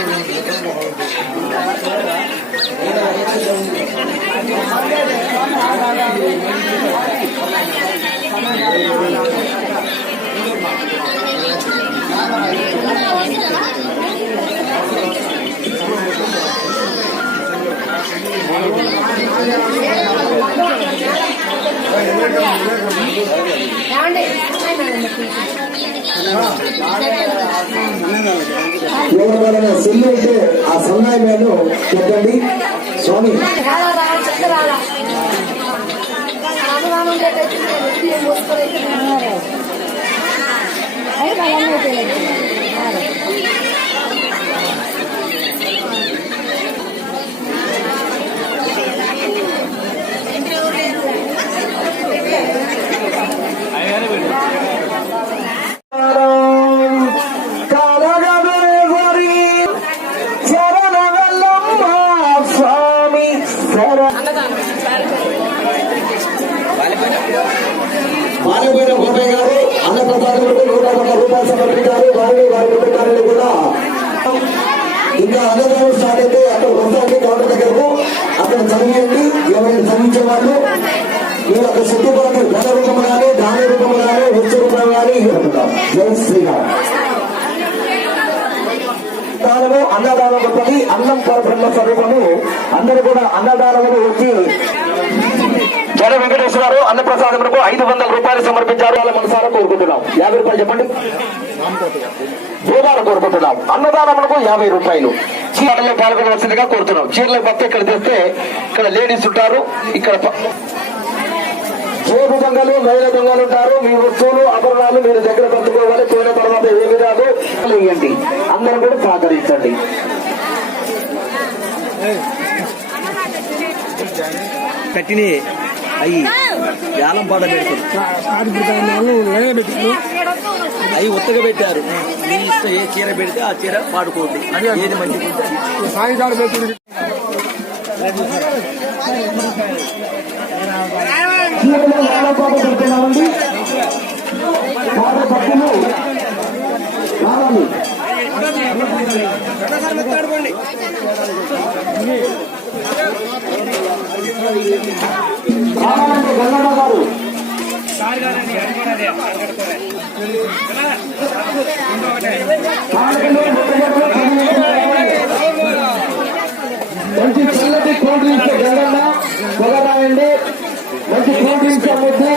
আমি ఎవరైనా సెల్లు ఉంటే ఆ సన్నాయి మీద పెట్టండి స్వామి. కలగదురెవరి బాలపేట గోపయ్య గారు అన్నప్రసాద్ గారు నూట ఒక్క రూపాయలు సమర్పించారు. వారిని వారి కుటుంబాలను కూడా ఇంకా అన్నదానం స్టార్ట్ అయితే అక్కడ వస్తాండి కౌంటర్ దగ్గరకు అక్కడ చదివేయండి. ఎవరైనా చదివించే వాళ్ళు మీరు అక్కడ చుట్టుపక్కల ధన రూపం కానీ ధాన్య రూపం కానీ వృత్తి రూపం కానీ జై శ్రీరామ్. దానము అన్నదానం గొప్పది అన్నం పరబ్రహ్మ స్వరూపము. అందరూ కూడా అన్నదానములు వచ్చి జన వెంకటేశ్వరరావు అన్నప్రసాదములకు ఐదు వందల గారు సమర్పించారు. వాళ్ళ మనసారా కోరుకుంటున్నాం. యాభై రూపాయలు చెప్పండి. భూదానం కోరుకుంటున్నాం. అన్నదానములకు యాభై రూపాయలు. చీరలో పాల్గొనవలసిందిగా కోరుతున్నాం. చీరల భక్తి ఇక్కడ తెస్తే ఇక్కడ లేడీస్ ఉంటారు. ఇక్కడ ప- జేబు దొంగలు మహిళ దొంగలు ఉంటారు. మీ వస్తువులు ఆభరణాలు మీరు దగ్గర పట్టుకోవాలి. పోయిన తర్వాత ఏమి రాదు. వేయండి అందరూ కూడా సహకరించండి. కట్టిని అయ్యి వేలం పాట పెడతారు. అవి ఉత్తగా పెట్టారు. మీ ఇష్టం ఏ చీర పెడితే ఆ చీర పాడుకోండి ఏది మంచిది పాట పట్టులు రావాలి రావాలంటే గారు. మంచి చల్లటి కూల్ డ్రింక్స్ గంగమ్మ మంచి కూల్ డ్రింక్స్ అమ్ముద్ది.